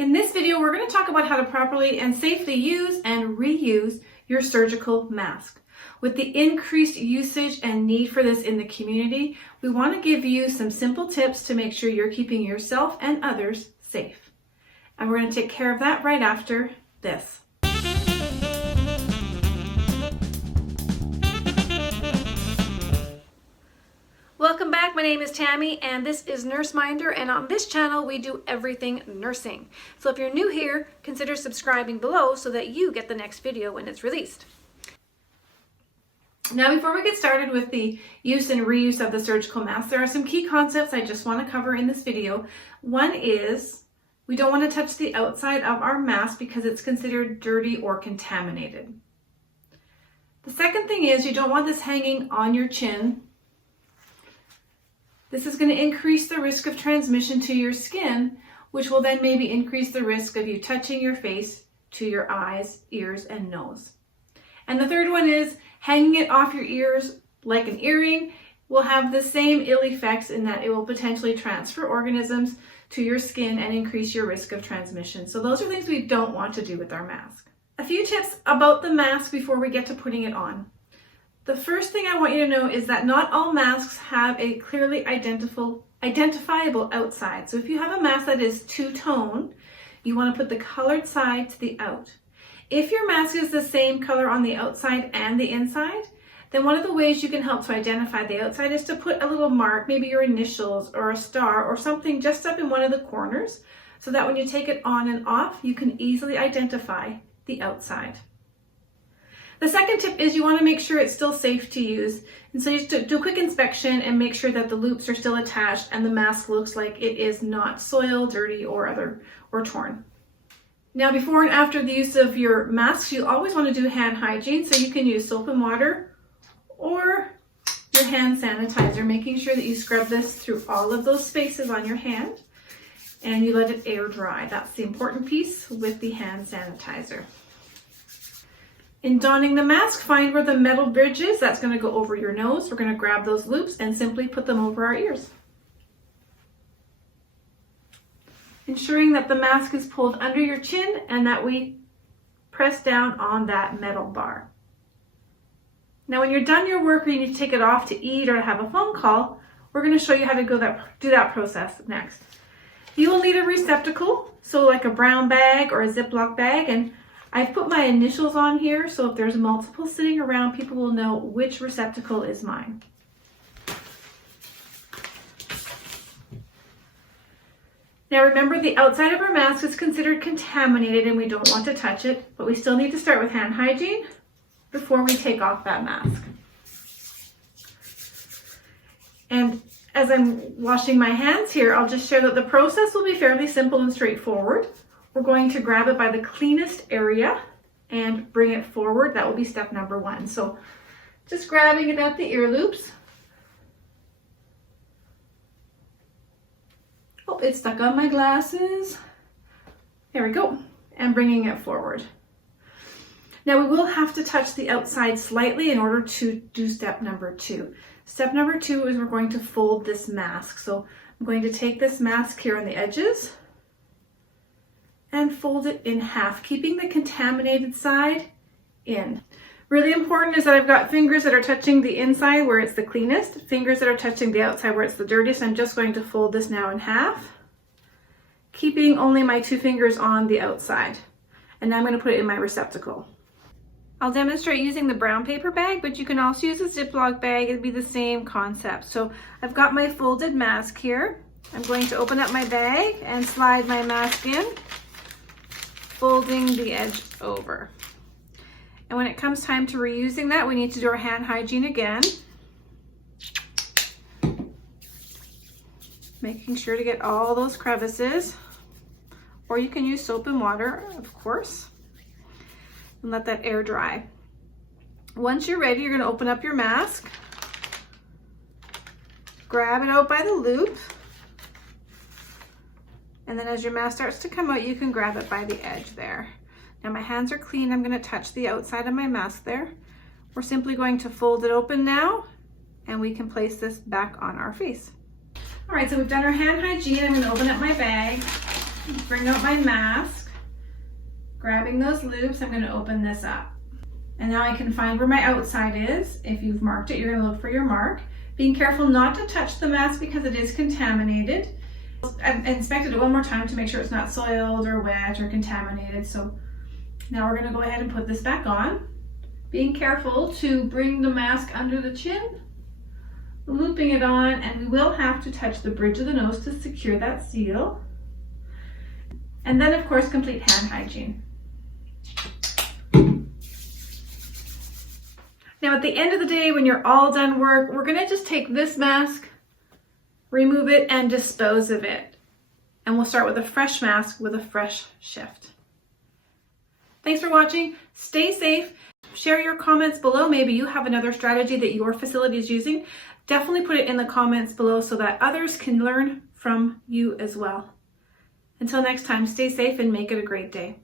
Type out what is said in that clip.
In this video, we're going to talk about how to properly and safely use and reuse your surgical mask. With the increased usage and need for this in the community, we want to give you some simple tips to make sure you're keeping yourself and others safe. And we're going to take care of that right after this. Welcome back. My name is Tammy and this is Nurse Minder, and on this channel we do everything nursing. So if you're new here, consider subscribing below so that you get the next video when it's released. Now before we get started with the use and reuse of the surgical mask, there are some key concepts I just want to cover in this video. One is we don't want to touch the outside of our mask because it's considered dirty or contaminated. The second thing is you don't want this hanging on your chin. This is going to increase the risk of transmission to your skin, which will then maybe increase the risk of you touching your face to your eyes, ears, and nose. And the third one is hanging it off your ears like an earring will have the same ill effects in that it will potentially transfer organisms to your skin and increase your risk of transmission. So those are things we don't want to do with our mask. A few tips about the mask before we get to putting it on. The first thing I want you to know is that not all masks have a clearly identifiable outside. So if you have a mask that is two-tone, you want to put the colored side to the out. If your mask is the same color on the outside and the inside, then one of the ways you can help to identify the outside is to put a little mark, maybe your initials or a star or something just up in one of the corners, so that when you take it on and off, you can easily identify the outside. The second tip is you want to make sure it's still safe to use. And so you just do a quick inspection and make sure that the loops are still attached and the mask looks like it is not soiled, dirty, or torn. Now, before and after the use of your masks, you always want to do hand hygiene. So you can use soap and water or your hand sanitizer, making sure that you scrub this through all of those spaces on your hand and you let it air dry. That's the important piece with the hand sanitizer. In donning the mask, find where the metal bridge is. That's going to go over your nose. We're going to grab those loops and simply put them over our ears. Ensuring that the mask is pulled under your chin and that we press down on that metal bar. Now when you're done your work or you need to take it off to eat or to have a phone call, we're going to show you how to do that process next. You will need a receptacle, so like a brown bag or a Ziploc bag, and I've put my initials on here, so if there's multiple sitting around, people will know which receptacle is mine. Now remember, the outside of our mask is considered contaminated and we don't want to touch it, but we still need to start with hand hygiene before we take off that mask. And as I'm washing my hands here, I'll just share that the process will be fairly simple and straightforward. We're going to grab it by the cleanest area and bring it forward. That will be step number one. So just grabbing it at the ear loops. Oh, it's stuck on my glasses. There we go. And bringing it forward. Now we will have to touch the outside slightly in order to do step number two. Step number two is we're going to fold this mask. So I'm going to take this mask here on the edges and fold it in half, keeping the contaminated side in. Really important is that I've got fingers that are touching the inside where it's the cleanest, fingers that are touching the outside where it's the dirtiest. I'm just going to fold this now in half, keeping only my two fingers on the outside. And now I'm going to put it in my receptacle. I'll demonstrate using the brown paper bag, but you can also use a Ziploc bag. It'd be the same concept. So I've got my folded mask here. I'm going to open up my bag and slide my mask in, folding the edge over. And when it comes time to reusing that, we need to do our hand hygiene again. Making sure to get all those crevices, or you can use soap and water, of course, and let that air dry. Once you're ready, you're going to open up your mask, grab it out by the loop, and then as your mask starts to come out, you can grab it by the edge there. Now my hands are clean. I'm going to touch the outside of my mask there. We're simply going to fold it open now, and we can place this back on our face. All right, so we've done our hand hygiene. I'm going to open up my bag. Bring out my mask, grabbing those loops. I'm going to open this up. And now I can find where my outside is. If you've marked it, you're going to look for your mark. Being careful not to touch the mask because it is contaminated. I've inspected it one more time to make sure it's not soiled or wet or contaminated. So now we're going to go ahead and put this back on. Being careful to bring the mask under the chin, looping it on, and we will have to touch the bridge of the nose to secure that seal. And then, of course, complete hand hygiene. Now, at the end of the day, when you're all done work, we're gonna just take this mask, remove it, and dispose of it. And we'll start with a fresh mask with a fresh shift. Thanks for watching. Stay safe. Share your comments below. Maybe you have another strategy that your facility is using. Definitely put it in the comments below so that others can learn from you as well. Until next time, stay safe and make it a great day.